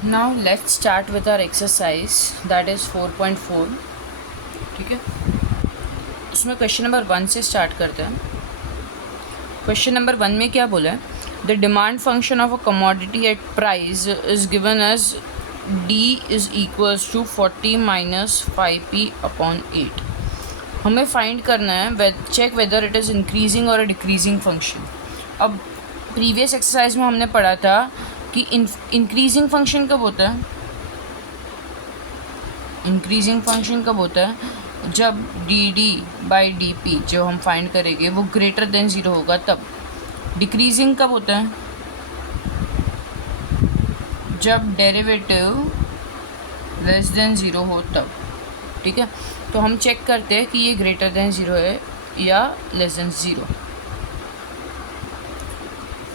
Now let's start with our exercise that is 4.4. ठीक है, उसमें क्वेश्चन नंबर 1 से स्टार्ट करते हैं. क्वेश्चन नंबर 1 में क्या बोला है? The demand function of a commodity at price is given as D is equals to 40 minus 5p upon 8. हमें फाइंड करना है check whether it is increasing और अ डिक्रीजिंग फंक्शन. अब प्रीवियस एक्सरसाइज में हमने पढ़ा था कि इंक्रीजिंग फंक्शन कब होता है? इंक्रीजिंग फंक्शन कब होता है? जब D D by D P जो हम फाइंड करेंगे वो ग्रेटर देन ज़ीरो होगा तब. डिक्रीजिंग कब होता है? जब डेरिवेटिव लेस देन ज़ीरो हो तब. ठीक है, तो हम चेक करते हैं कि ये ग्रेटर देन ज़ीरो है या लेस देन ज़ीरो.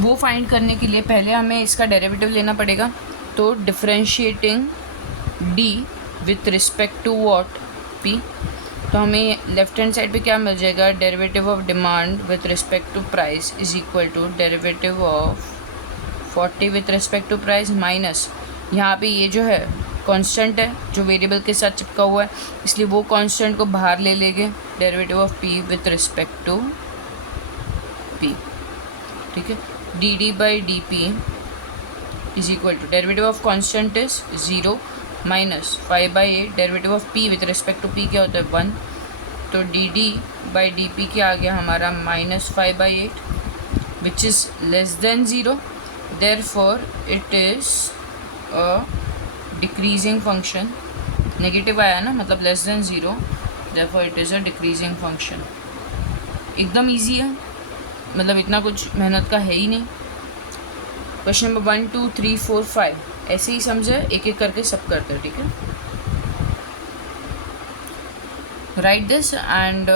वो फाइंड करने के लिए पहले हमें इसका डेरिवेटिव लेना पड़ेगा. तो differentiating D with respect to what P. तो हमें लेफ्ट हैंड साइड पे क्या मिल जाएगा? Derivative of demand with respect to price is equal to derivative of 40 with respect to price minus यहाँ पे ये जो है कांस्टेंट है जो वेरिएबल के साथ चिपका हुआ है, इसलिए वो कांस्टेंट को बाहर ले लेंगे. Derivative of P with respect to P. ठीक है, D D by D P is equal to derivative of constant is 0 minus 5/8. Derivative of P with respect to P क्या होता है? 1. तो D D by D P क्या आ गया हमारा? Minus 5/8 which is less than zero. Therefore it is a decreasing function. Negative आया ना, मतलब less than zero, therefore it is a decreasing function. एकदम ईजी है, मतलब इतना कुछ मेहनत का है ही नहीं. क्वेश्चन नंबर 1 2 3 4 5 ऐसे ही समझे, एक एक करके सब करते हैं. ठीक है, राइट दिस एंड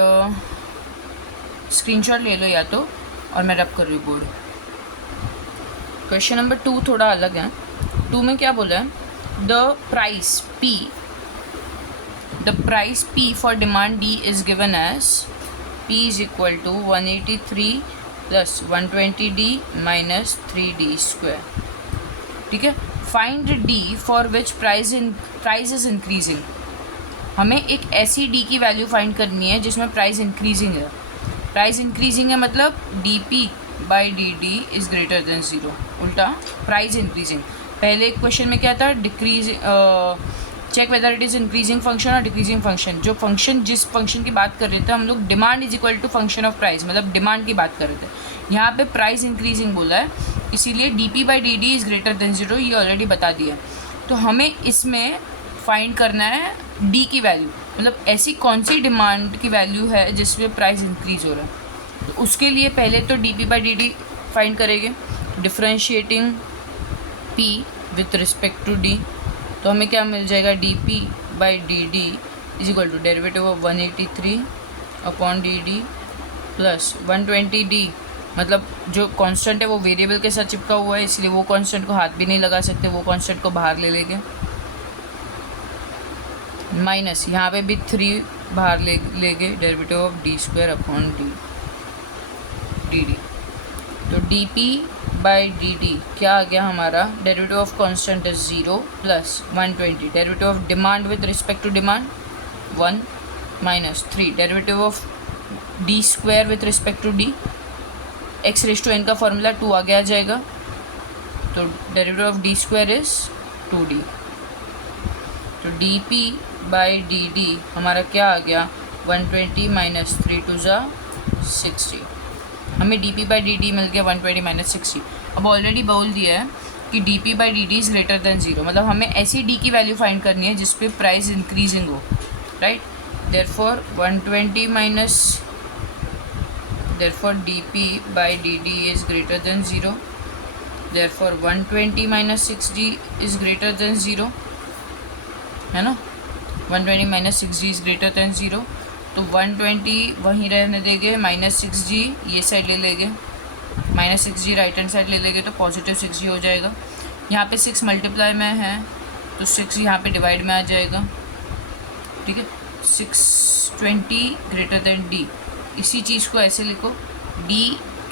स्क्रीनशॉट ले लो या तो, और मैं रब कर रही हूँ बोर्ड. क्वेश्चन नंबर 2 थोड़ा अलग है. 2 में क्या बोला है? The price P for demand D is given as P is equal to 183 plus 120D minus 3D square. ठीक है, find D for which price is increasing. हमें एक ऐसी D की वैल्यू फाइंड करनी है जिसमें प्राइस इंक्रीजिंग है. प्राइस इंक्रीजिंग है मतलब DP by DD is greater than zero. उल्टा प्राइस इंक्रीजिंग. पहले एक क्वेश्चन में क्या था? Decrease check whether it is increasing function और डिक्रीजिंग फंक्शन. जो फंक्शन जिस फंक्शन की बात कर रहे थे हम लोग, demand is equal to function of price, मतलब डिमांड की बात कर रहे थे. यहाँ पे प्राइस इंक्रीजिंग बोला है, इसीलिए DP by DD is greater than zero, ये ऑलरेडी बता दिया. तो हमें इसमें फाइंड करना है D की वैल्यू, मतलब ऐसी कौन सी डिमांड की वैल्यू है जिसमें प्राइस इंक्रीज हो रहा है. तो उसके लिए पहले तो DP बाई DD फाइंड करेंगे. Differentiating P with respect to D, तो हमें क्या मिल जाएगा? DP by DD is equal to derivative of 183 upon DD plus 120D, मतलब जो कांस्टेंट है वो वेरिएबल के साथ चिपका हुआ है, इसलिए वो कांस्टेंट को हाथ भी नहीं लगा सकते, वो कांस्टेंट को बाहर ले लेंगे. माइनस यहाँ पे भी 3 बाहर लेंगे, derivative of D square upon DD. तो DP बाई DD क्या आ गया हमारा? Derivative of constant is 0 plus 120. Derivative of demand with respect to demand 1 minus 3. Derivative of D square with respect to D, x raise to n का formula 2 आगे आ जाएगा. तो derivative of D square is 2D. तो DP by DD हमारा क्या आ गया? 120 माइनस 3 टू ज़ा 60. हमें DP बाई DD मिल गया 120 माइनस 60. अब ऑलरेडी बोल दिया है कि DP by DD is greater than zero, मतलब हमें ऐसी D की वैल्यू फाइंड करनी है जिस पे प्राइस इंक्रीजिंग हो. Right, therefore 120 minus, therefore DP by DD is greater than zero. Therefore 120 minus 6D is greater than zero, है ना. 120 minus 6G is greater than zero. तो 120 वहीं रहने देंगे, माइनस 6G ये साइड ले लेंगे, minus 6G right hand side ले लेंगे तो पॉजिटिव 6G हो जाएगा. यहाँ पे 6 मल्टीप्लाई में है तो 6 यहाँ पे डिवाइड में आ जाएगा. ठीक है, 620 ग्रेटर देन D. इसी चीज़ को ऐसे लिखो, D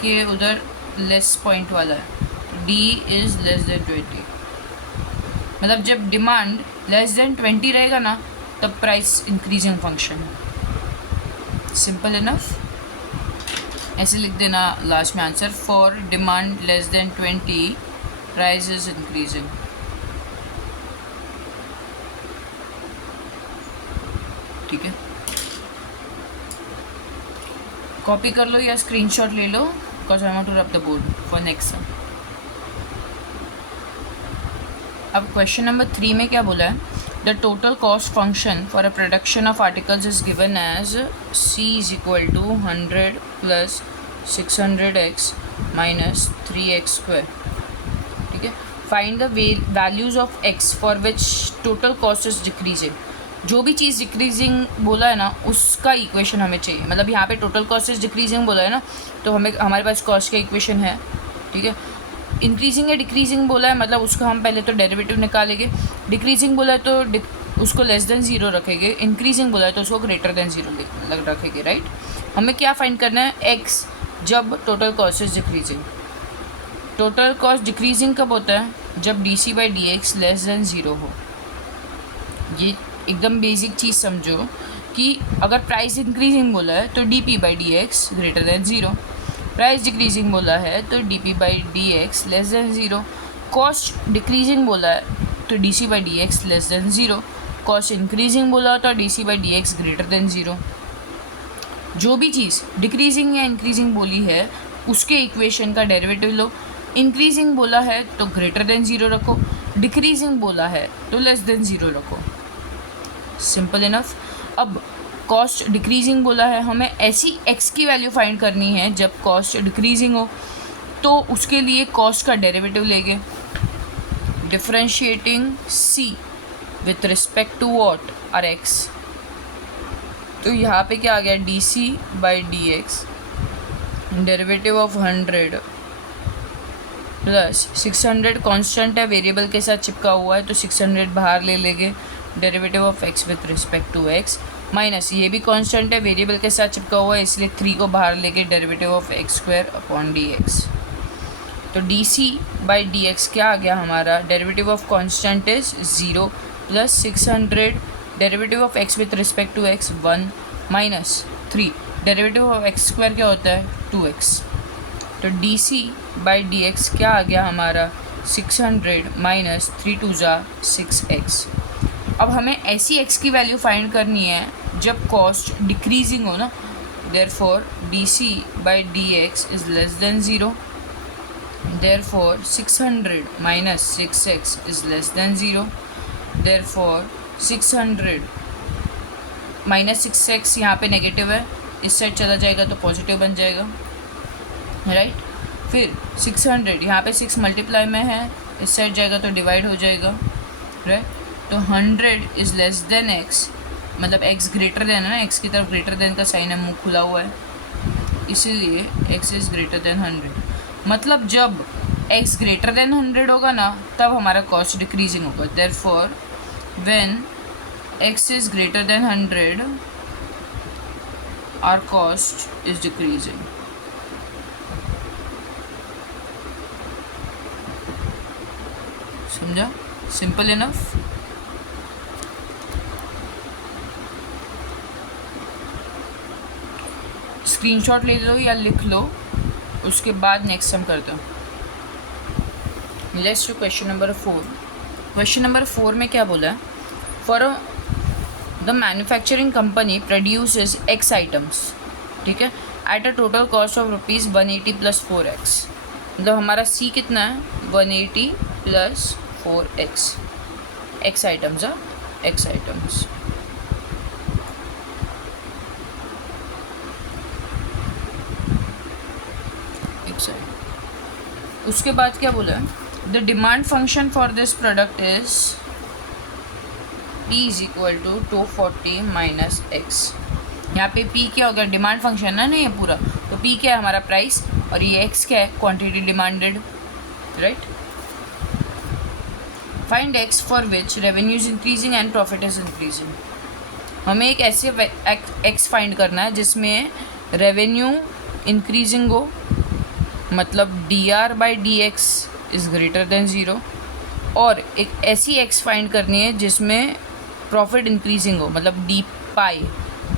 के उधर लेस पॉइंट वाला है, D इज़ लेस देन 20, मतलब जब डिमांड लेस देन 20 रहेगा ना तब प्राइस इंक्रीजिंग फंक्शन है. Simple enough. ऐसे लिख देना लास्ट में answer. For demand less than 20 price is increasing. ठीक है, कॉपी कर लो या स्क्रीनशॉट ले लो because I want to rub the board for next sum. अब क्वेश्चन नंबर 3 में क्या बोला है? The total cost function for a production of articles is given as C is equal to 100 plus 600x minus 3x square. ठीक है, find the values of x for which total cost is decreasing. जो भी चीज़ decreasing बोला है ना उसका equation हमें चाहिए. मतलब यहाँ पे टोटल कॉस्ट इज डिक्रीजिंग बोला है ना तो हमारे पास कॉस्ट का इक्वेशन है. ठीक है, इंक्रीजिंग या डिक्रीजिंग बोला है मतलब उसका हम पहले तो डेरिवेटिव निकालेंगे. डिक्रीजिंग बोला है तो उसको लेस देन ज़ीरो रखेंगे. इंक्रीजिंग बोला है तो उसको ग्रेटर देन ज़ीरो रखेंगे. राइट, हमें क्या फाइंड करना है? एक्स जब total cost is decreasing. Total cost decreasing कब होता है? जब DC by d x less than zero हो. ये एकदम बेसिक चीज़ समझो कि अगर प्राइस इंक्रीजिंग बोला है तो DP by d x greater than zero. Price decreasing बोला है तो DP by d x less than zero. Cost decreasing बोला है तो DC by d x less than zero. Cost increasing बोला तो DC by d x greater than zero. जो भी चीज़ डिक्रीजिंग या इंक्रीजिंग बोली है उसके इक्वेशन का डेरिवेटिव लो. इंक्रीजिंग बोला है तो ग्रेटर देन ज़ीरो रखो. डिक्रीजिंग बोला है तो लेस देन ज़ीरो रखो. Simple enough. अब कॉस्ट डिक्रीजिंग बोला है, हमें ऐसी x की वैल्यू फाइंड करनी है जब कॉस्ट डिक्रीजिंग हो तो उसके लिए कॉस्ट का डेरिवेटिव लेंगे. Differentiating c with respect to what? Are x. तो यहाँ पे क्या आ गया? DC by d x derivative of 100 plus 600 constant है, वेरिएबल के साथ चिपका हुआ है तो 600 बाहर ले लेंगे. Derivative of x with respect to x minus ये भी कांस्टेंट है, वेरिएबल के साथ चिपका हुआ है इसलिए 3 को बाहर लेके derivative of x square upon dx. तो DC बाई डी एक्स क्या आ गया हमारा? Derivative of constant is 0 plus 600 derivative of x with respect to x 1 minus 3 derivative of x square क्या होता है? 2x. तो DC बाई डी एक्स क्या आ गया हमारा? 600 माइनस 3 2 ज़ा 6x. अब हमें ऐसी x की वैल्यू फाइंड करनी है जब कॉस्ट डिक्रीजिंग हो ना. Therefore DC by d x is less than zero. Therefore 600 minus 6x is less than zero. Therefore 600 minus 6x यहाँ पे नेगेटिव है, इस साइड चला जाएगा तो पॉजिटिव बन जाएगा. राइट, फिर 600 यहाँ पे 6 मल्टीप्लाई में है, इस साइड जाएगा तो डिवाइड हो जाएगा. राइट, तो 100 इज़ लेस देन x मतलब x ग्रेटर देन है ना, x की तरफ ग्रेटर देन का साइन है, मुंह खुला हुआ है इसीलिए x इज़ ग्रेटर देन 100. मतलब जब x ग्रेटर देन 100 होगा ना तब हमारा कॉस्ट डिक्रीजिंग होगा. Therefore when x is greater than 100 our cost is decreasing. समझा? Simple enough. स्क्रीनशॉट ले लो या लिख लो, उसके बाद नेक्स्ट सम करते हैं. Let's do question number 4. Question number 4 में क्या बोला है? For the manufacturing company produces x items. ठीक है, at a total cost of rupees 180 plus 4x. मतलब हमारा C कितना है? 180 प्लस 4x. x आइटम्स है, x आइटम्स. उसके बाद क्या बोला है? The demand function for this product is P is equal to 240 minus x. यहाँ पे P क्या होगा? डिमांड फंक्शन है ना ये पूरा, तो P क्या है? हमारा प्राइस, और ये x क्या है? Quantity demanded. Right, find x for which revenue is increasing and profit is increasing. हमें एक ऐसे x फाइंड करना है जिसमें रेवेन्यू इंक्रीजिंग हो, मतलब dr by d x is greater than zero. और एक ऐसी एक्स फाइंड करनी है जिसमें प्रॉफिट इंक्रीजिंग हो, मतलब d pi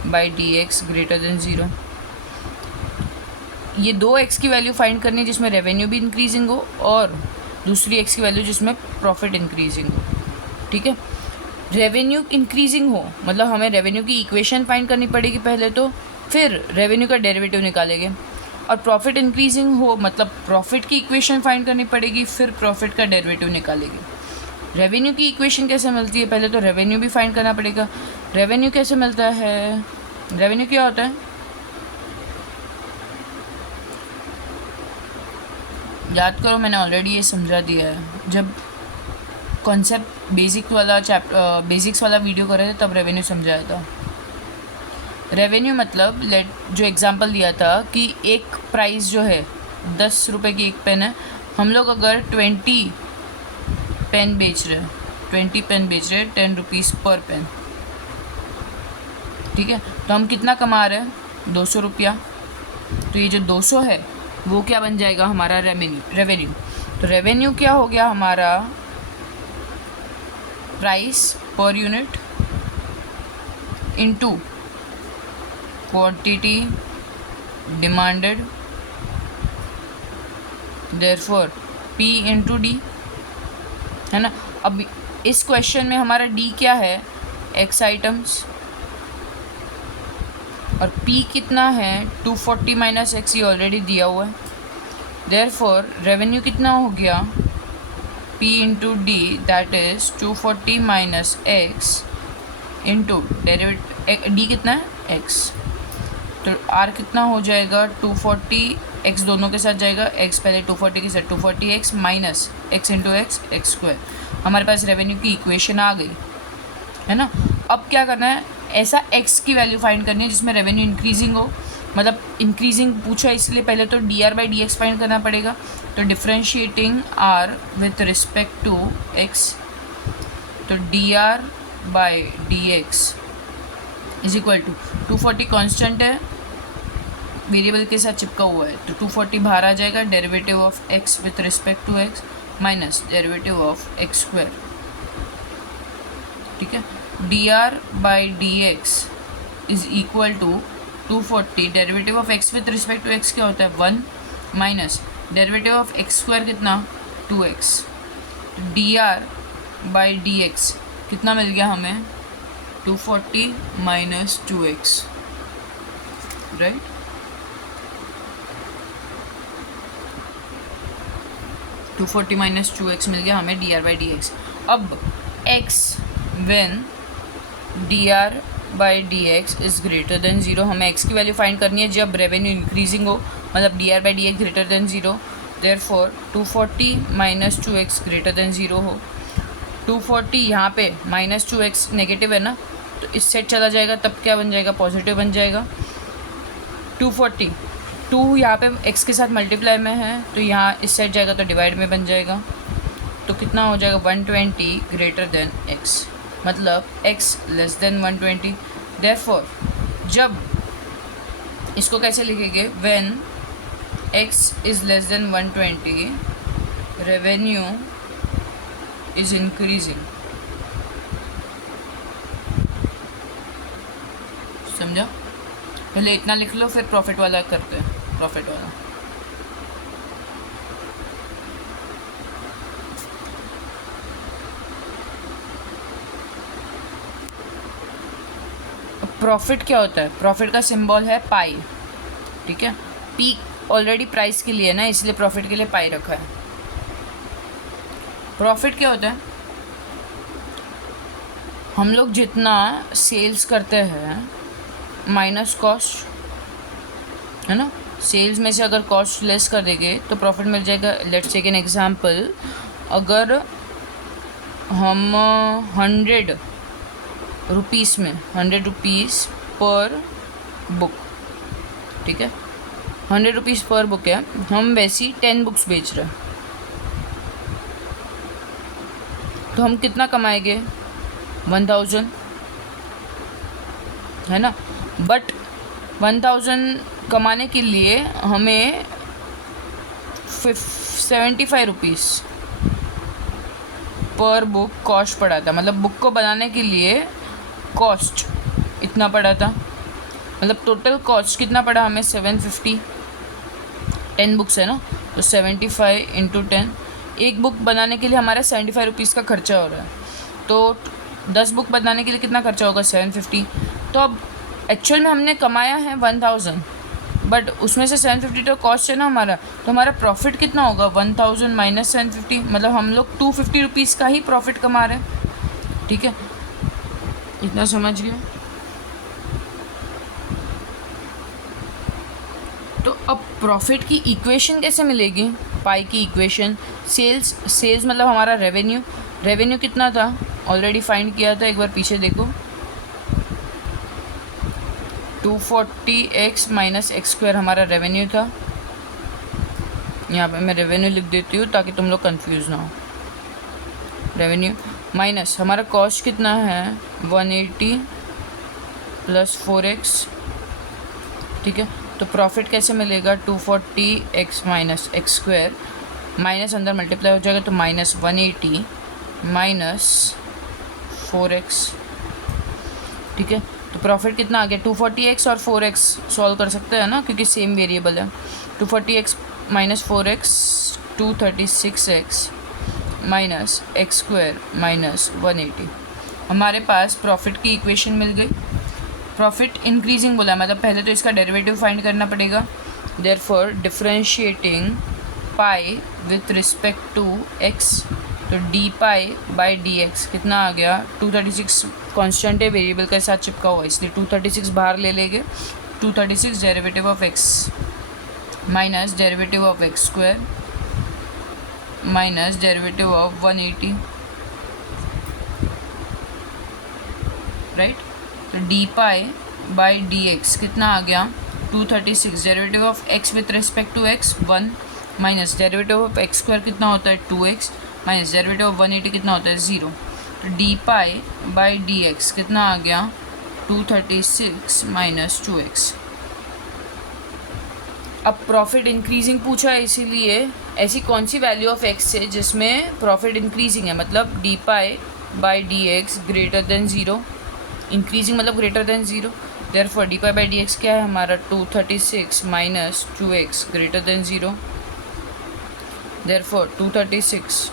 by d x greater than 0। ये दो एक्स की वैल्यू फाइंड करनी है जिसमें रेवेन्यू भी इंक्रीजिंग हो और दूसरी एक्स की वैल्यू जिसमें प्रॉफिट इंक्रीजिंग हो। ठीक है, रेवेन्यू इंक्रीजिंग हो मतलब हमें रेवेन्यू की इक्वेशन फाइंड करनी पड़ेगी पहले तो, फिर रेवेन्यू का डेरिवेटिव निकालेंगे। और प्रॉफिट इंक्रीजिंग हो मतलब प्रॉफिट की इक्वेशन फाइंड करनी पड़ेगी, फिर प्रॉफिट का डेरिवेटिव निकालेंगे। रेवेन्यू की इक्वेशन कैसे मिलती है, पहले तो रेवेन्यू भी फाइंड करना पड़ेगा। रेवेन्यू कैसे मिलता है, रेवेन्यू क्या होता है, याद करो मैंने ऑलरेडी ये समझा दिया है। जब कॉन्सेप्ट बेसिक्स वाला वीडियो कर रहे थे तब रेवेन्यू समझाया था। रेवेन्यू मतलब जो एग्जांपल दिया था कि एक प्राइस जो है 10 रुपये की एक पेन है, हम लोग अगर 20 पेन बेच रहे हैं 10 रुपीज़ पर पेन। ठीक है, तो हम कितना कमा रहे हैं, 200 रुपया। तो ये जो 200 है वो क्या बन जाएगा, हमारा रेवेन्यू। तो रेवेन्यू क्या हो गया हमारा, price per unit into quantity demanded, therefore P into D, है ना। अब इस क्वेश्चन में हमारा D क्या है, X आइटम्स, और P कितना है 240 माइनस एक्स, ये ऑलरेडी दिया हुआ है। देयरफॉर रेवेन्यू कितना हो गया, P into D that is 240 minus x into derivative D कितना है X, तो R कितना हो जाएगा 240, X दोनों के साथ जाएगा, X पहले 240 के साथ 240x minus x into x square. हमारे पास रेवेन्यू की इक्वेशन आ गई, है ना। अब क्या करना है, ऐसा x की वैल्यू फाइंड करनी है जिसमें रेवेन्यू इंक्रीजिंग हो, मतलब इंक्रीजिंग पूछा इसलिए पहले तो dr by d x find करना पड़ेगा। तो differentiating r with respect to x, तो dr by d x is equal to 240 constant है, वेरिएबल के साथ चिपका हुआ है, तो 240 बाहर आ जाएगा, derivative of x with respect to x minus derivative of x square. ठीक है, dr by d x is equal to 240, derivative of x with respect to x क्या होता है 1 minus derivative of x square कितना 2x, dr by d x कितना मिल गया हमें 240 minus 2x, right. To 240 minus 2x मिल गया हमें dr बाई डी एक्स। अब x when dr by d x is greater than 0, हमें x की वैल्यू फाइंड करनी है जब रेवेन्यू इंक्रीजिंग हो, मतलब dr by d x greater than 0, therefore 240 minus 2x greater than 0 हो। 240 यहाँ पे माइनस 2x नेगेटिव है ना, तो इस सेट चला जाएगा, तब क्या बन जाएगा, पॉजिटिव बन जाएगा। 240 2 यहाँ पे x के साथ मल्टीप्लाई में है, तो यहाँ इस साइड जाएगा तो डिवाइड में बन जाएगा, तो कितना हो जाएगा 120 ग्रेटर देन x, मतलब x लेस देन 120। देयरफॉर जब इसको कैसे लिखेंगे, when x is less then 120 revenue is increasing. समझा, पहले इतना लिख लो फिर प्रॉफिट वाला करते हैं, प्रॉफिट वाला। प्रॉफिट क्या होता है, प्रॉफिट का सिंबल है पाई। ठीक है, पी ऑलरेडी प्राइस के लिए ना, इसलिए प्रॉफिट के लिए पाई रखा है। प्रॉफिट क्या होता है, हम लोग जितना सेल्स करते हैं माइनस कॉस्ट, है ना। सेल्स में से अगर कॉस्ट लेस कर देंगे तो प्रॉफिट मिल जाएगा। लेट्स टेक एन एग्जांपल, अगर हम 100 रुपीस में 100 रुपीज़ पर बुक, ठीक है 100 रुपीज़ पर बुक है, हम वैसी 10 बुक्स बेच रहे हैं, तो हम कितना कमाएंगे 1000, है ना। बट 1000 कमाने के लिए हमें 75 रुपीज़ पर बुक कॉस्ट पड़ा था, मतलब बुक को बनाने के लिए कॉस्ट इतना पड़ा था, मतलब टोटल कॉस्ट कितना पड़ा हमें 750। 10 बुक्स है ना, तो 75 इंटू 10, एक बुक बनाने के लिए हमारा 75 रुपीज़ का खर्चा हो रहा है। तो 10 बुक बनाने के लिए कितना खर्चा होगा 750। तो अब एक्चुअल में हमने कमाया है 1000, बट उसमें से 750 तो कॉस्ट है ना हमारा, तो हमारा प्रॉफिट कितना होगा 1000 माइनस 750, मतलब हम लोग 250 रुपीज़ का ही प्रॉफिट कमा रहे हैं। ठीक है, इतना समझ गया। तो अब प्रॉफिट की इक्वेशन कैसे मिलेगी, पाई की इक्वेशन, सेल्स मतलब हमारा रेवेन्यू कितना था ऑलरेडी फाइंड किया था, एक बार पीछे देखो, 240x माइनस एक्स स्क्वायर हमारा रेवेन्यू था। यहाँ पे मैं रेवेन्यू लिख देती हूँ ताकि तुम लोग कंफ्यूज ना हो। रेवेन्यू माइनस हमारा कॉस्ट कितना है 180 प्लस 4x। ठीक है, तो प्रॉफिट कैसे मिलेगा 240x minus x square, minus अंदर मल्टीप्लाई हो जाएगा तो माइनस 180 माइनस 4x। ठीक है, तो प्रॉफिट कितना आ गया 240x और 4x सॉल्व कर सकते हैं ना, क्योंकि सेम वेरिएबल है। 240x minus 4x 236x minus x square minus 180। हमारे पास प्रॉफिट की इक्वेशन मिल गई। प्रॉफिट इंक्रीजिंग बोला, मतलब पहले तो इसका डेरिवेटिव फाइंड करना पड़ेगा। Therefore differentiating pi with respect to x, तो d pi by d x कितना आ गया 236, कॉन्स्टेंट है वेरिएबल के साथ चिपका हुआ, इसलिए 236 बाहर ले लेंगे। 236 derivative of x minus derivative of x square minus derivative of 180, right. तो d pi by d x कितना आ गया 236, derivative of x with respect to x 1 minus derivative of x square कितना होता है 2x माइनस डेरिवेटिव ऑफ 180 कितना होता है 0। तो d pi by d x कितना आ गया 236 माइनस 2x। अब प्रॉफिट इंक्रीजिंग पूछा है, इसीलिए ऐसी कौन सी वैल्यू ऑफ एक्स है जिसमें प्रॉफिट इंक्रीजिंग है, मतलब d pi by d x greater than 0, increasing मतलब greater than 0। Therefore d pi by d x क्या है हमारा 236 minus 2x greater than 0। Therefore 236,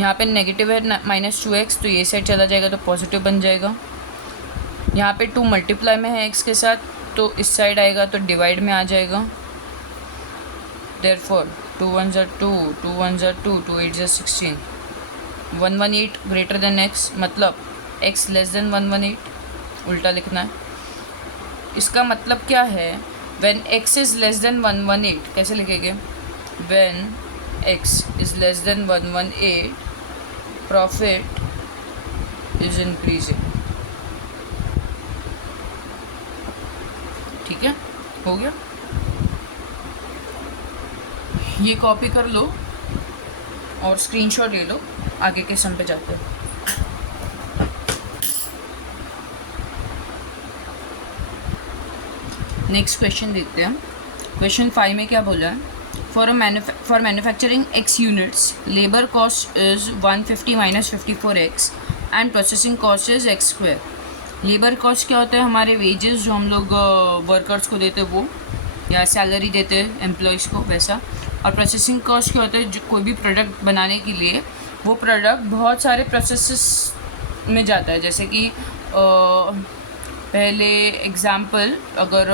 यहाँ पे नेगेटिव है माइनस 2x, तो ये साइड चला जाएगा तो पॉजिटिव बन जाएगा। यहाँ पे 2 मल्टीप्लाई में है x के साथ, तो इस साइड आएगा तो डिवाइड में आ जाएगा। देयरफॉर 2 1 2, 2 1 2, 2 8 16, 118 ग्रेटर देन x, मतलब x लेस देन 118, उल्टा लिखना है। इसका मतलब क्या है, when x is less then 118 कैसे लिखेंगे, when x is less then 118 profit is increasing. ठीक है, हो गया। ये कॉपी कर लो और स्क्रीनशॉट ले लो, आगे के सम पे जाते हैं। नेक्स्ट क्वेश्चन देखते हैं। क्वेश्चन 5 में क्या बोला है, for manufacturing x units labour cost is 150 minus 54x and processing cost is x square. Labour cost क्या होता है, हमारे वेजेस जो हम लोग वर्कर्स को देते हैं वो, या सैलरी देते हैं एम्प्लॉयज़ को वैसा। और प्रोसेसिंग कॉस्ट क्या होता है, जो कोई भी प्रोडक्ट बनाने के लिए वो प्रोडक्ट बहुत सारे प्रोसेसेस में जाता है। जैसे कि पहले एग्ज़ाम्पल, अगर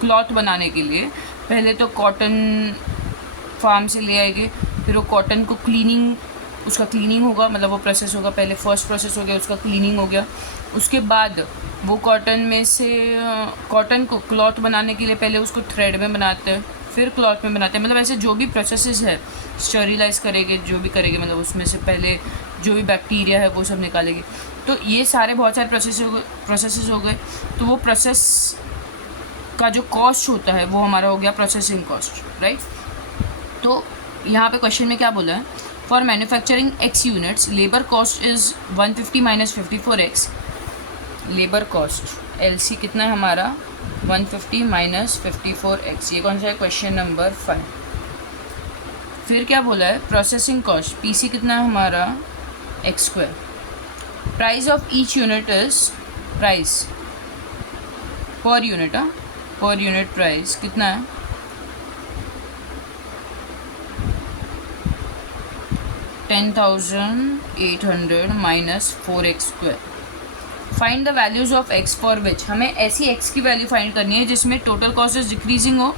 क्लॉथ बनाने के लिए पहले तो कॉटन फार्म से ले आएंगे, फिर वो कॉटन को उसका क्लीनिंग होगा, मतलब वो प्रोसेस होगा, पहले फर्स्ट प्रोसेस हो गया उसका क्लीनिंग हो गया। उसके बाद वो कॉटन में से कॉटन को क्लॉथ बनाने के लिए पहले उसको थ्रेड में बनाते हैं, फिर क्लॉथ में बनाते हैं, मतलब ऐसे जो भी प्रोसेसेस है स्टरीलाइज करेंगे, जो भी करेंगे, मतलब उसमें से पहले जो भी बैक्टीरिया है वो सब निकालेंगे। तो ये सारे बहुत सारे प्रोसेसेस हो गए। तो वो प्रोसेस का जो कॉस्ट होता है वो हमारा हो गया प्रोसेसिंग कॉस्ट, राइट। तो यहाँ पे क्वेश्चन में क्या बोला है, for manufacturing x units labour cost is 150 minus 54x। Labour cost LC कितना है हमारा 150 माइनस 54x। ये कौन सा है, क्वेश्चन नंबर 5। फिर क्या बोला है, प्रोसेसिंग कॉस्ट पीसी कितना है हमारा x square, price of each unit is price per unit, per unit price कितना है 10,800 minus 4x square. Find the values of x for which, हमें ऐसी x की वैल्यू फाइंड करनी है जिसमें टोटल कॉस्ट इज डिक्रीजिंग हो,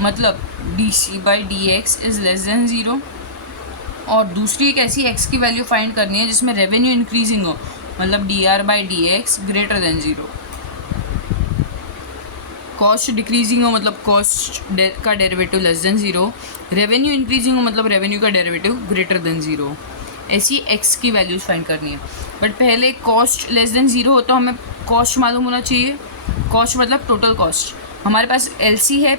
मतलब dc/dx इज लेस देन 0, और दूसरी एक ऐसी x की वैल्यू फाइंड करनी है जिसमें रेवेन्यू इंक्रीजिंग हो, मतलब dr/dx greater than 0। Cost decreasing हो मतलब कॉस्ट का derivative less than 0, revenue increasing हो मतलब रेवेन्यू का डेरिवेटिव ग्रेटर देन 0। ऐसी x की वैल्यूज फाइंड करनी है। बट पहले कॉस्ट लेस देन 0 हो तो हमें कॉस्ट मालूम होना चाहिए। कॉस्ट मतलब टोटल कॉस्ट, हमारे पास LC है,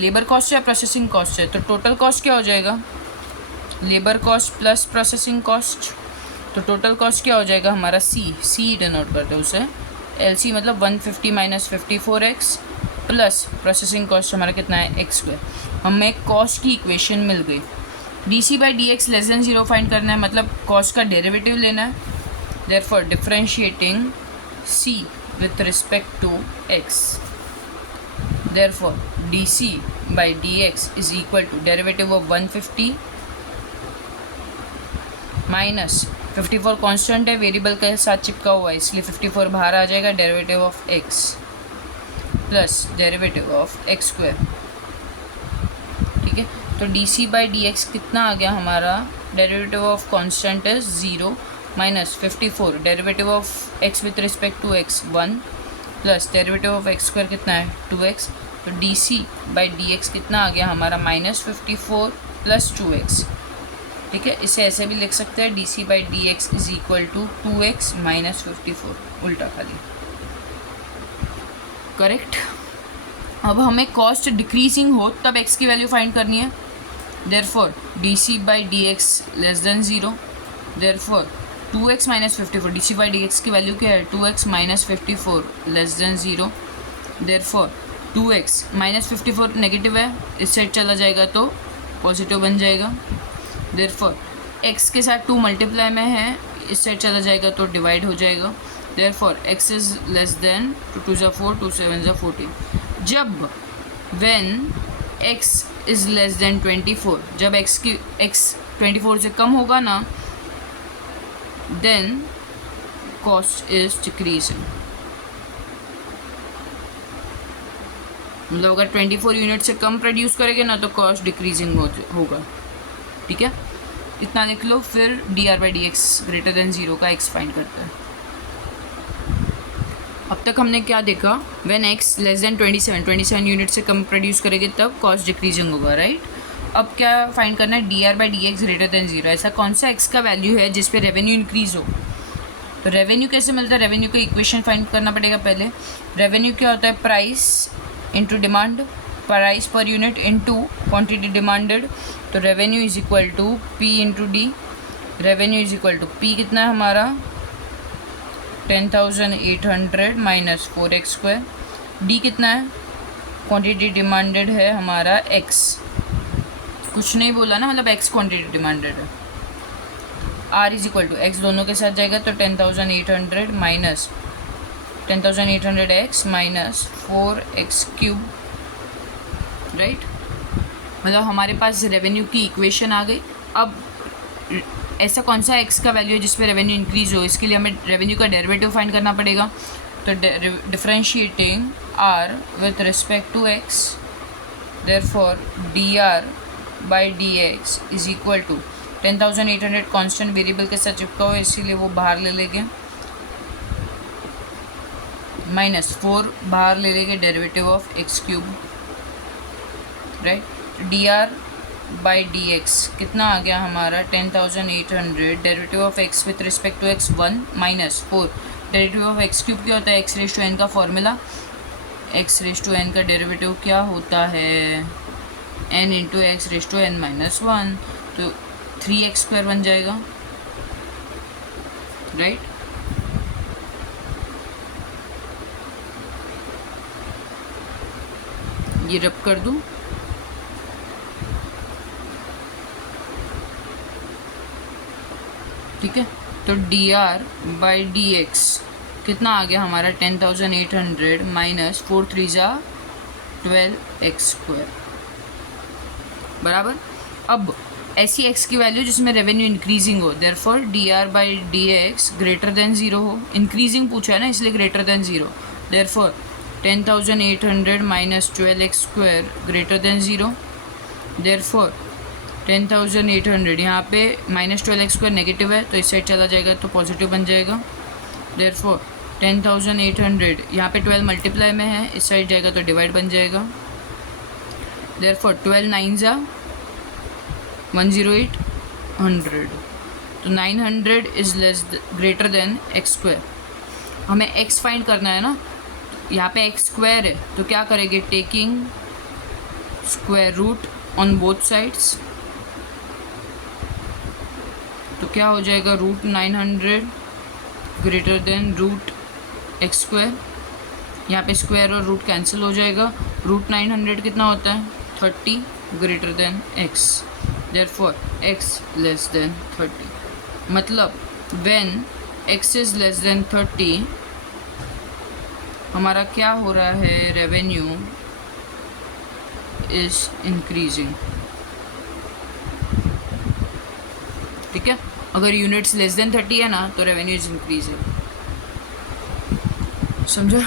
लेबर कॉस्ट है, प्रोसेसिंग कॉस्ट है, तो टोटल कॉस्ट क्या हो जाएगा, labour cost plus processing cost. तो टोटल कॉस्ट क्या हो जाएगा हमारा C डिनोट करते हैं उसे, LC मतलब 150 minus 54x plus processing cost हमारा कितना है x स्क्वायर। हमें कॉस्ट की इक्वेशन मिल गई। dc/dx लेस देन 0 फाइंड करना है, मतलब कॉस्ट का डेरिवेटिव लेना है। Therefore differentiating c with respect to x, therefore dc/dx is equal to derivative of 150 minus 54 constant है, वेरिएबल के साथ चिपका हुआ है इसलिए 54 बाहर आ जाएगा, derivative of x plus derivative of x square. ठीक है, तो dc/dx कितना आ गया हमारा, derivative of constant is 0 minus 54 derivative of x with respect to x 1 plus derivative of x square कितना है 2x। तो dc/dx कितना आ गया हमारा -54 प्लस 2x। ठीक है, इसे ऐसे भी लिख सकते हैं dc/dx is equal to 2x minus 54, उल्टा खाली। करेक्ट। अब हमें कॉस्ट डिक्रीजिंग हो तब x की वैल्यू फाइंड करनी है। Therefore dc/dx less than 0, therefore 2x minus 54, dc/dx की वैल्यू क्या है 2x minus 54 less than 0, therefore 2x minus 54 negative है, इस साइड चला जाएगा तो पॉजिटिव बन जाएगा। देयरफॉर x के साथ 2 मल्टीप्लाई में है, इस साइड चला जाएगा तो डिवाइड हो जाएगा। Therefore x is less then 2 2 4 2 7 14। जब when x is less then 24, जब x 24 से कम होगा ना, देन कॉस्ट इज डिक्रीजिंग। मतलब अगर 24 यूनिट से कम प्रोड्यूस करेंगे ना तो कॉस्ट डिक्रीजिंग होगा। ठीक है, इतना लिख लो। फिर dr/dx ग्रेटर देन 0 का x फाइंड करते हैं। अब तक हमने क्या देखा, when x less then 27 unit से कम प्रोड्यूस करेंगे तब कॉस्ट डिक्रीजिंग होगा, राइट। अब क्या फाइंड करना है, dr/dx ग्रेटर देन 0। ऐसा कौन सा x का वैल्यू है जिस पे रेवेन्यू इंक्रीज हो। तो रेवेन्यू कैसे मिलता है, रेवेन्यू को इक्वेशन फाइंड करना पड़ेगा पहले। रेवेन्यू क्या होता है, price into demand, price per unit into quantity demanded. तो revenue is equal to p into d. Revenue is equal to p कितना है हमारा 10,800 माइनस 4x स्क्वायर। डी कितना है, क्वांटिटी डिमांडेड है हमारा x, कुछ नहीं बोला ना, मतलब x क्वांटिटी डिमांडेड है। r is equal to x दोनों के साथ जाएगा तो 10,800 minus 10,800x minus 4x cube, right. मतलब हमारे पास रेवेन्यू की इक्वेशन आ गई। अब ऐसा कौन सा x का वैल्यू है जिस पे रेवेन्यू इंक्रीज हो, इसके लिए हमें रेवेन्यू का डेरिवेटिव फाइंड करना पड़ेगा। तो differentiating r with respect to x, therefore dr/dx is equal to 10,800 constant variable के साथ चिपका हुआ है इसीलिए वो बाहर ले लेंगे, माइनस 4 बाहर ले लेंगे, derivative of x cube, right. dr/dx कितना आ गया हमारा 10,800, derivative of x with respect to x 1 minus 4, derivative of x cube क्या होता है, x रेज टू n का formula, x raise to n का डेरिवेटिव क्या होता है n into x raise to n minus 1, तो 3x स्क्वायर बन जाएगा, राइट। ये रब कर दूँ, ठीक है, तो dr/dx कितना आ गया हमारा 10,800 माइनस 4 3 12x² बराबर। अब ऐसी x की वैल्यू जिसमें रेवेन्यू इंक्रीजिंग हो, देयरफॉर dr/dx ग्रेटर देन 0 हो। इंक्रीजिंग पूछा है ना, इसलिए greater than 0, therefore 10,800 minus 12x² greater than 0, therefore 10,800 यहाँ पे माइनस 12x² नेगेटिव है तो इस साइड चला जाएगा तो पॉजिटिव बन जाएगा, देयरफॉर 10,800 यहाँ पे 12 मल्टीप्लाई में है, इस साइड जाएगा तो डिवाइड बन जाएगा, देयरफॉर 12 9 108 100, तो 900 इज ग्रेटर देन x²। हमें x फाइंड करना है ना, यहाँ पे x² है तो क्या करेंगे, taking square root on both sides, तो क्या हो जाएगा root 900 greater than root x²। यहाँ पे स्क्वायर और रूट कैंसिल हो जाएगा, रूट 900 कितना होता है 30 greater than x, therefore x less then 30। मतलब when x is less then 30 हमारा क्या हो रहा है, रेवेन्यू इज इंक्रीजिंग। ठीक है, अगर यूनिट्स लेस देन 30 है ना तो रेवेन्यू इज इंक्रीजिंग, समझा।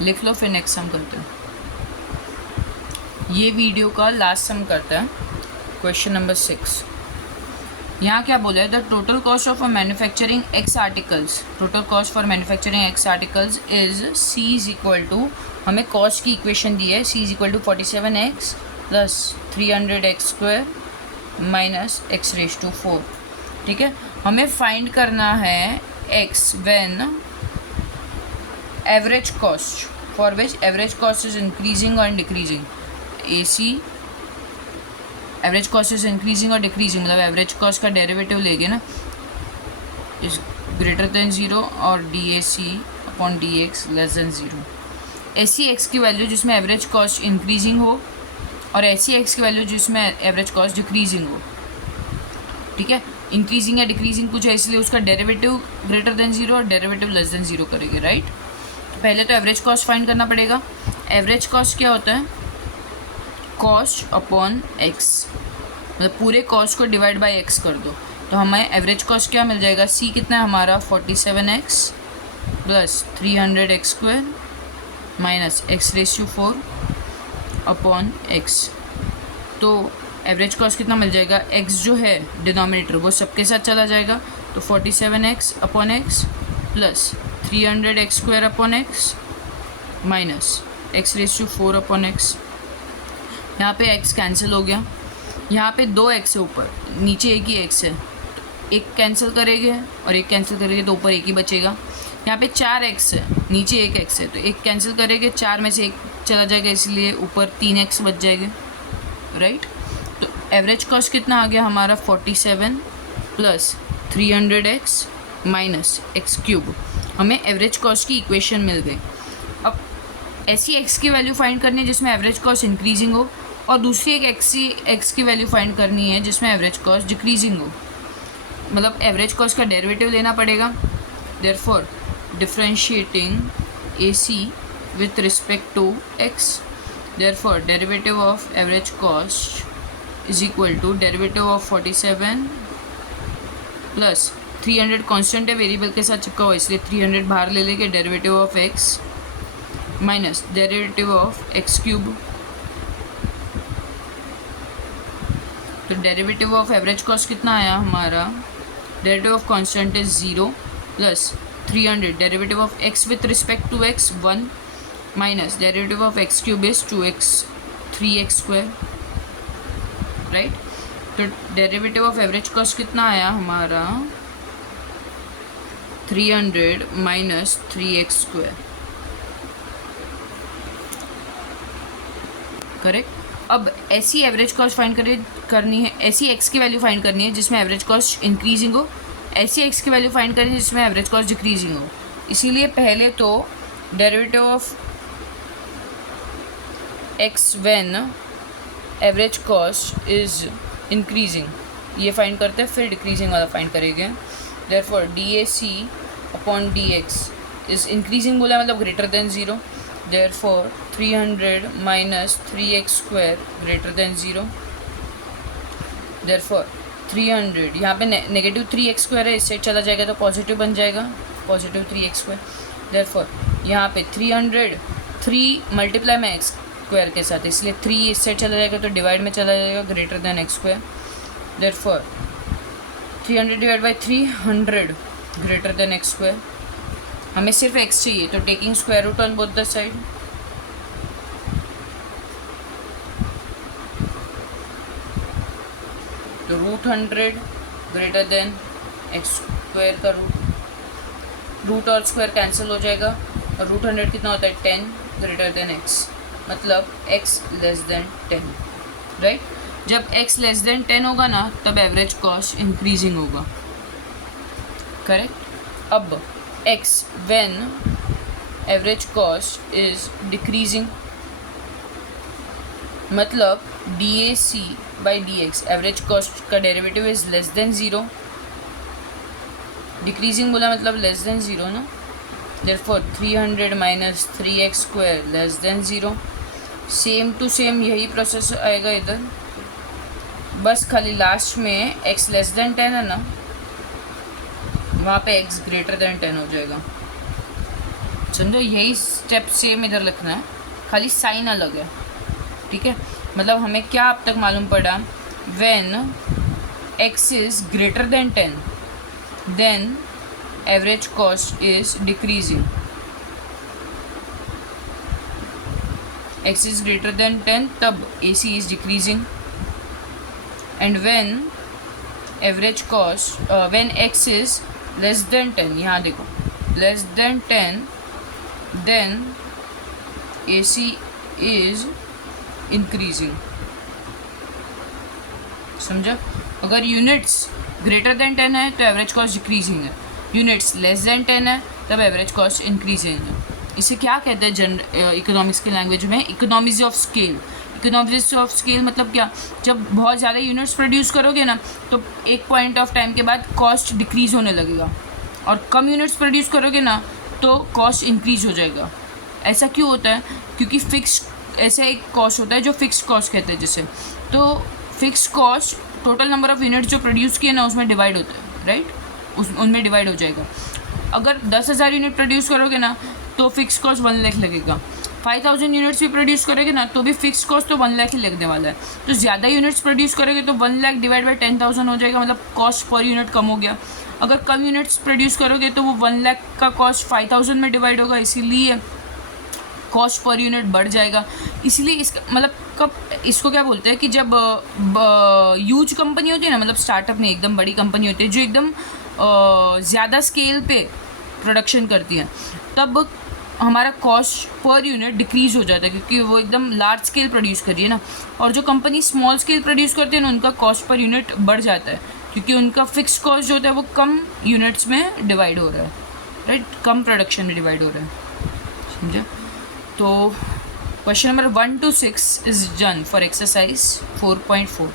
लिख लो, फिर नेक्स्ट सम करते हैं। ये वीडियो का लास्ट सम करता है, क्वेश्चन नंबर 6। यहाँ क्या बोला है, the total cost of manufacturing x articles, total cost for manufacturing x articles is C is equal to, हमें कॉस्ट की इक्वेशन दी है, C is equal to 47x plus 300x² minus x⁴। ठीक है, हमें फाइंड करना है x when average cost for which average cost is increasing और decreasing. AC average cost is increasing और डिक्रीजिंग, मतलब एवरेज कॉस्ट का डेरिवेटिव लेंगे ना, इज ग्रेटर देन 0 और DAC/dx लेस देन 0। ऐसी x की वैल्यू जिसमें एवरेज कॉस्ट इंक्रीजिंग हो और ऐसी x की वैल्यू जिसमें एवरेज कॉस्ट डिक्रीजिंग हो। ठीक है, इंक्रीजिंग या डिक्रीजिंग कुछ है इसलिए उसका डेरिवेटिव ग्रेटर देन 0 और डेरिवेटिव लेस देन 0 करेंगे, राइट। तो पहले तो एवरेज कॉस्ट फाइंड करना पड़ेगा। एवरेज कॉस्ट क्या होता है, कॉस्ट अपॉन x, मतलब पूरे कॉस्ट को डिवाइड बाय x कर दो तो हमें एवरेज कॉस्ट क्या मिल जाएगा, C कितना है हमारा 47x plus 300x² minus x⁴ upon x। तो एवरेज कॉस्ट कितना मिल जाएगा, x जो है डिनोमिनेटर वो सबके साथ चला जाएगा, तो 47x upon x plus 300x² upon x minus x⁴ upon x। यहाँ पे x कैंसिल हो गया, यहाँ पे 2x है, ऊपर नीचे एक ही x है, एक कैंसिल करेंगे और एक कैंसिल करेंगे तो ऊपर एक ही बचेगा। यहाँ पे 4x है, नीचे एक x है, तो एक कैंसिल करेंगे, 4 में से एक चला जाएगा इसलिए ऊपर 3x बच जाएगा, राइट। तो एवरेज कॉस्ट कितना आ गया हमारा 47 प्लस 300x माइनस x³। हमें एवरेज कॉस्ट की इक्वेशन मिल गई। अब ऐसी x की वैल्यू फाइंड करनी है जिसमें एवरेज कॉस्ट इंक्रीजिंग हो और दूसरी एक x की वैल्यू फाइंड करनी है जिसमें एवरेज कॉस्ट डिक्रीजिंग हो, मतलब एवरेज कॉस्ट का डेरिवेटिव लेना पड़ेगा। Therefore differentiating AC with respect to x, therefore derivative of average cost is equal to derivative of 47 plus 300 constant है, वेरिएबल के साथ चिपका हुआ इसलिए 300 बाहर ले लेंगे, derivative of x minus derivative of x³। तो डेरिवेटिव ऑफ एवरेज कॉस्ट कितना आया हमारा, derivative of constant is 0 plus 300 derivative of x with respect to x 1 minus derivative of x³ is 2x 3x², right. तो derivative of average cost कितना आया हमारा 300 minus 3x², correct. अब ऐसी average cost find करनी है, ऐसी x की वैल्यू फाइंड करनी है जिसमें एवरेज कॉस्ट इंक्रीजिंग हो, ऐसी x की वैल्यू फाइंड करनी है जिसमें एवरेज कॉस्ट डिक्रीजिंग हो। इसीलिए पहले तो derivative of x when average cost is increasing, ये फाइंड करते हैं, फिर डिक्रीजिंग वाला फाइंड करेंगे. Therefore DAC upon DX is increasing बोला मतलब greater than 0. Therefore 300 minus 3x square greater than 0. Therefore 300 यहाँ पे नेगेटिव 3x स्क्वायर है, इस साइड चला जाएगा तो पॉजिटिव बन जाएगा, पॉजिटिव 3x स्क्वायर. देयरफॉर यहाँ पे 300 3 मल्टीप्लाई में x स्क्वायर के साथ, इसलिए 3 इस साइड चला जाएगा तो डिवाइड में चला जाएगा, greater than x square. Therefore 300 divide by 300 greater than x square. हमें सिर्फ x चाहिए तो taking square root on both the side. So root 100 greater than x square का रूट और स्क्वायर कैंसिल हो जाएगा, और रूट 100 कितना होता है 10 ग्रेटर देन x, मतलब x लेस देन 10. राइट, जब x लेस देन 10 होगा ना तब एवरेज कॉस्ट इंक्रीजिंग होगा. करेक्ट. अब x when average cost is decreasing, मतलब DAC by DX average cost का derivative is less than 0. Decreasing बोला मतलब लेस देन 0 ना. Therefore 300 minus 3x square less than 0. Same to same यही process आएगा इधर, बस खाली लास्ट में x लेस देन 10 है ना, वहाँ पे x ग्रेटर देन 10 हो जाएगा. समझो, यही स्टेप सेम इधर लिखना है, खाली साइन अलग है. ठीक है, मतलब हमें क्या अब तक मालूम पड़ा, when x is greater than 10 then average cost is decreasing. x is greater than 10 तब AC is decreasing, and when average cost when x is less than 10, यहाँ देखो less than 10 then AC is increasing. समझा. अगर units greater than 10 है तो average cost decreasing है, units less than 10 है तब एवरेज कॉस्ट इंक्रीजिंग है. इसे क्या कहते हैं इकोनॉमिक्स की लैंग्वेज में, economies of scale. Economies of scale मतलब क्या, जब बहुत ज़्यादा यूनिट्स प्रोड्यूस करोगे ना तो एक पॉइंट ऑफ टाइम के बाद कॉस्ट डिक्रीज़ होने लगेगा, और कम यूनिट्स प्रोड्यूस करोगे ना तो कॉस्ट इंक्रीज हो जाएगा. ऐसा क्यों होता है, क्योंकि फिक्स ऐसा एक कॉस्ट होता है जो फिक्स कॉस्ट कहते हैं जिसे. तो fix cost total number of units जो प्रोड्यूस किए ना उसमें डिवाइड होता है. राइट, उनमें डिवाइड हो जाएगा. अगर 10,000 यूनिट प्रोड्यूस करोगे ना तो फिक्स कॉस्ट 1 लाख लगेगा. 5,000 यूनिट्स भी प्रोड्यूस करोगे ना तो भी फिक्स कॉस्ट तो 1 लाख ही लगने वाला है. तो ज़्यादा यूनिट्स प्रोड्यूस करोगे तो 1 लाख डिवाइड बाई 10,000 हो जाएगा, मतलब कॉस्ट पर यूनिट कम हो गया. अगर कम यूनिट्स प्रोड्यूस करोगे तो वो 1 लाख का कॉस्ट 5,000 में डिवाइड होगा, इसीलिए कॉस्ट पर यूनिट बढ़ जाएगा. इसलिए इसका मतलब कब इसको क्या बोलते हैं कि जब ह्यूज कंपनी होती है ना, मतलब स्टार्टअप में एकदम बड़ी कंपनी होती है जो एकदम ज़्यादा स्केल पे प्रोडक्शन करती है, तब हमारा कॉस्ट पर यूनिट डिक्रीज़ हो जाता है क्योंकि वो एकदम लार्ज स्केल प्रोड्यूस कर रही है ना. और जो कंपनी स्मॉल स्केल प्रोड्यूस करती है ना उनका कॉस्ट पर यूनिट बढ़ जाता है क्योंकि उनका फिक्स कॉस्ट जो होता है वो कम यूनिट्स में डिवाइड हो रहा है. राइट, कम प्रोडक्शन में डिवाइड हो रहा है. समझे. तो question number 1 to 6 is done for exercise 4.4.